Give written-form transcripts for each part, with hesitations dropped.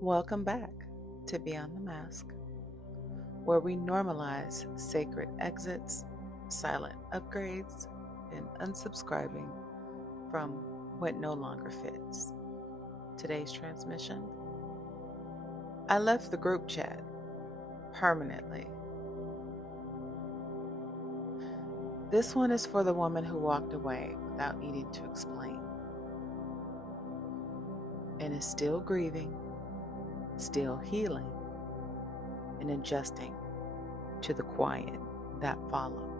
Welcome back to Beyond the Mask, where we normalize sacred exits, silent upgrades, and unsubscribing from what no longer fits. Today's transmission: I left the group chat permanently. This one is for the woman who walked away without needing to explain and is still grieving, still healing, and adjusting to the quiet that followed.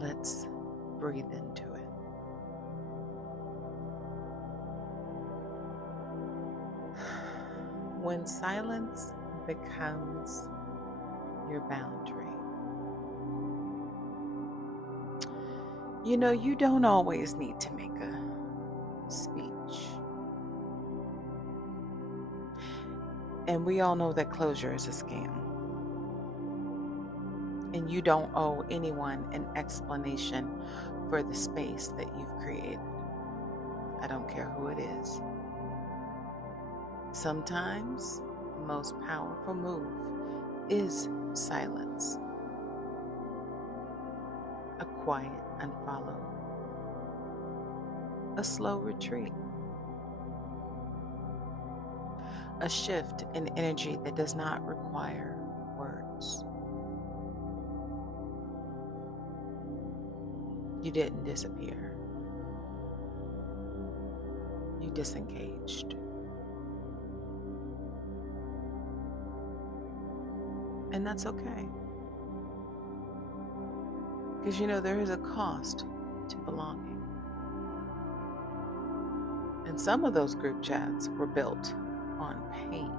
Let's breathe into it. When silence becomes your boundary, you don't always need to make a speech. And we all know that closure is a scam. And you don't owe anyone an explanation for the space that you've created. I don't care who it is. Sometimes the most powerful move is silence. A quiet unfollow. A slow retreat. A shift in energy that does not require words. You didn't disappear. You disengaged. And that's okay. Because there is a cost to belonging. And some of those group chats were built on pain.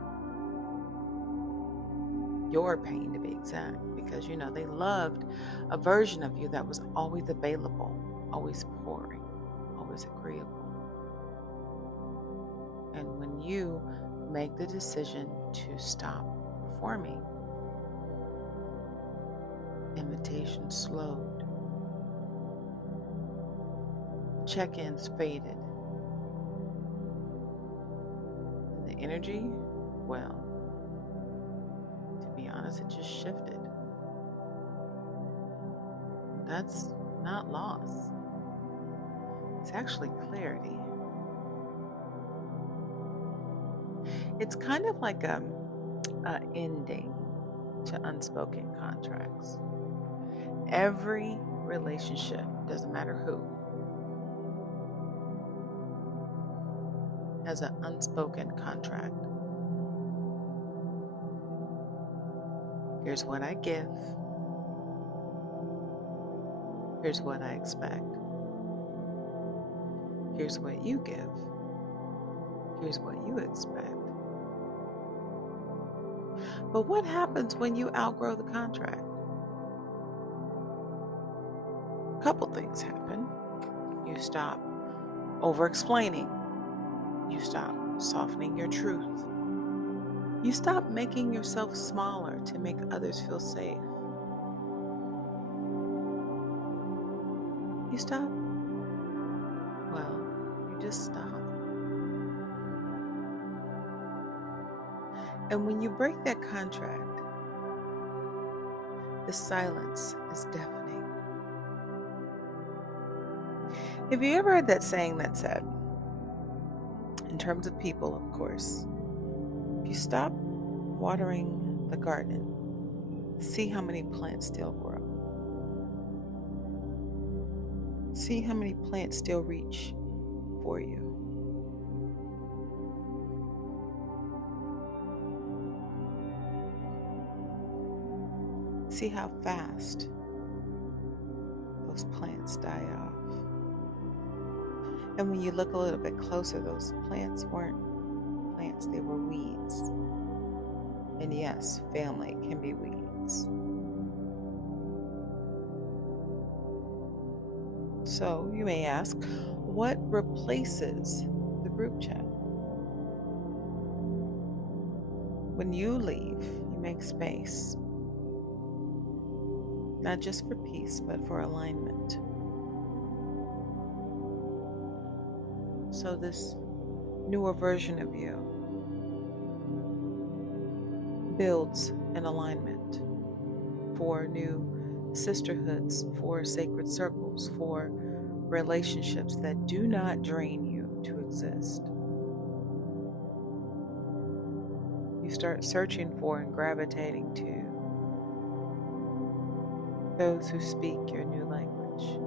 Your pain, to be exact, because they loved a version of you that was always available, always pouring, always agreeable. And when you make the decision to stop performing, invitation slowed, check-ins faded, and the energy, well, to be honest, it just shifted. That's not loss. It's actually clarity. It's kind of like a ending to unspoken contracts. Every relationship, doesn't matter who, has an unspoken contract. Here's what I give. Here's what I expect. Here's what you give. Here's what you expect. But what happens when you outgrow the contract? A couple things happen. You stop over-explaining. You stop softening your truth. You stop making yourself smaller to make others feel safe. You stop? Well, you just stop. And when you break that contract, the silence is deafening. Have you ever heard that saying that said, in terms of people, of course, if you stop watering the garden, see how many plants still grow. See how many plants still reach for you. See how fast those plants die off. And when you look a little bit closer, those plants weren't plants, they were weeds. And yes, family can be weeds. So you may ask, what replaces the group chat? When you leave, you make space. Not just for peace, but for alignment. So this newer version of you builds an alignment for new sisterhoods, for sacred circles, for relationships that do not drain you to exist. You start searching for and gravitating to those who speak your new language.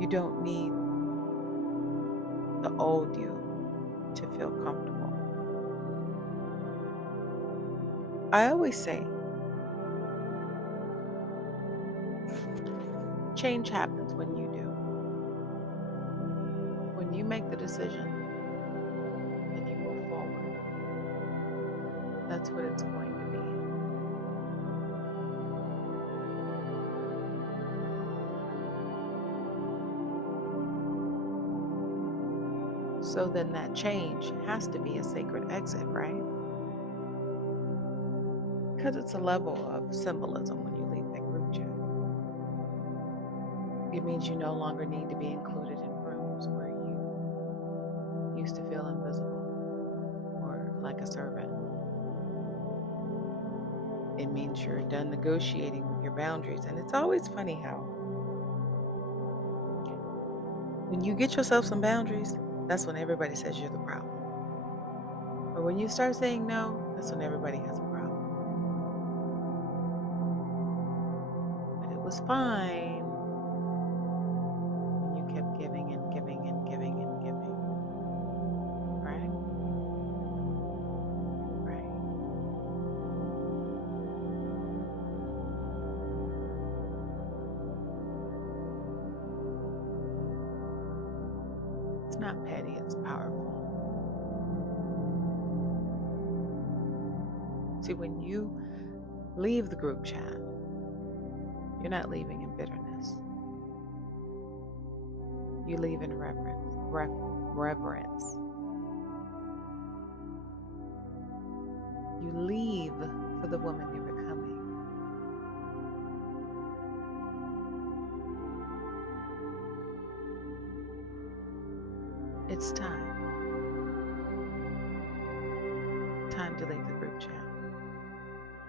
You don't need the old you to feel comfortable. I always say, change happens when you do. When you make the decision and you move forward, that's what it's going to be. So then that change has to be a sacred exit, right? Because it's a level of symbolism when you leave that group chat. It means you no longer need to be included in rooms where you used to feel invisible or like a servant. It means you're done negotiating with your boundaries. And it's always funny how when you get yourself some boundaries, that's when everybody says you're the problem. But when you start saying no, that's when everybody has a problem. But it was fine when you kept giving and giving and giving and giving. Right? Right. It's not petty, it's powerful. See, when you leave the group chat, you're not leaving in bitterness. You leave in reverence. You leave for the woman you're becoming. It's time. Time to leave the group chat.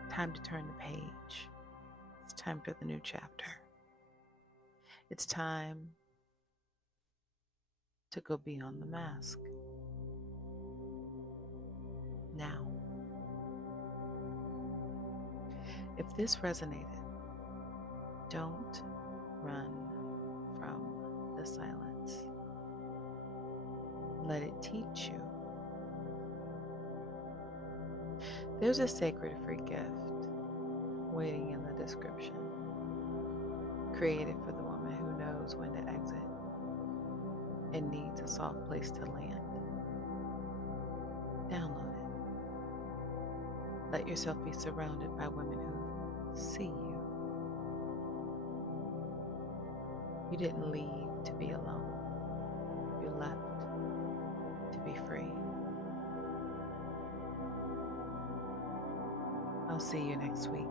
Time to turn the page. It's time for the new chapter. It's time to go beyond the mask. Now, if this resonated, don't run from the silence. Let it teach you. There's a sacred free gift waiting in the description, created for the woman who knows when to exit and needs a soft place to land. Download it. Let yourself be surrounded by women who see you. You didn't leave to be alone. You left to be free. I'll see you next week.